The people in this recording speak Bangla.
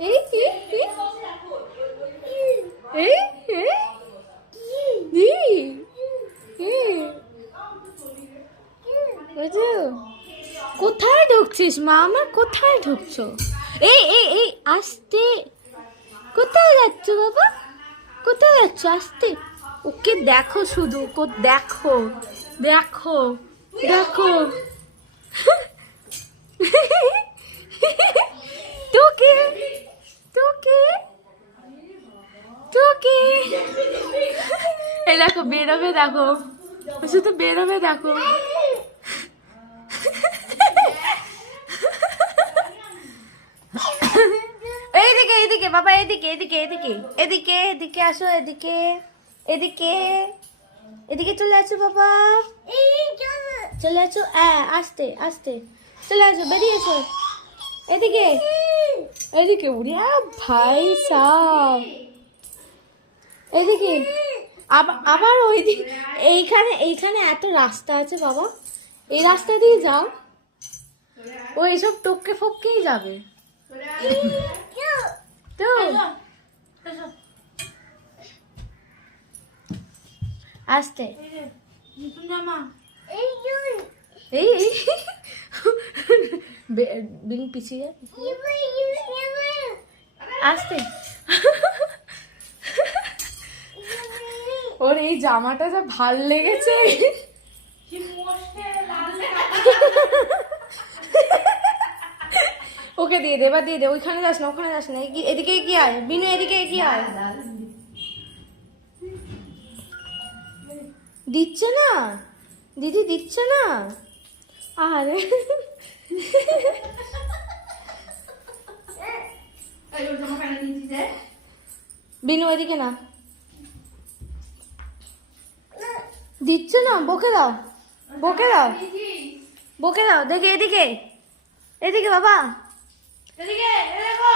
এই এই দি কোথায় ঢুকছিস মা? আমার কোথায় ঢুকছো? এই এই এই আসতে, কোথায় যাচ্ছ বাবা? কোথায় যাচ্ছ? আসতে। ওকে দেখো শুধু, দেখো দেখো দেখো তোকে তোকে তোকে এই দেখো বেরোবে, দেখো শুধু বেরোবে, দেখো এইদিকে এইদিকে বাবা, এদিকে এদিকে এদিকে এদিকে এদিকে আসো, এদিকে এদিকে এদিকে চলে আসো বাবা, চলে আসো। হ্যাঁ আস্তে আস্তে চলে আসো, বেরিয়ে এসো এদিকে এদিকে। উড়ে ভাই সাব, এদিকে আবার ওই দিক। এইখানে এইখানে এত রাস্তা আছে বাবা, এই রাস্তা দিয়ে যাও। ও এইসব টপকে ফপকেই যাবে তো। আস্তে এই বিন পিছিয়ে আস্তে। ওর এই জামাটা যা ভাল লেগেছে। ওকে দিয়ে দে, এবার দিয়ে দে। ওইখানে যাস না, ওখানে যাস না, এদিকে এগিয়ে আয় বিনু, এদিকে এগিয়ে আয়। দিচ্ছে না দিদি, দিচ্ছে না। আরে বিনু এদিকে না, দিচ্ছে না। বকে দাও, বকে দাও, বকে দাও। দেখে এদিকে এদিকে বাবা, এদিকে দেখো।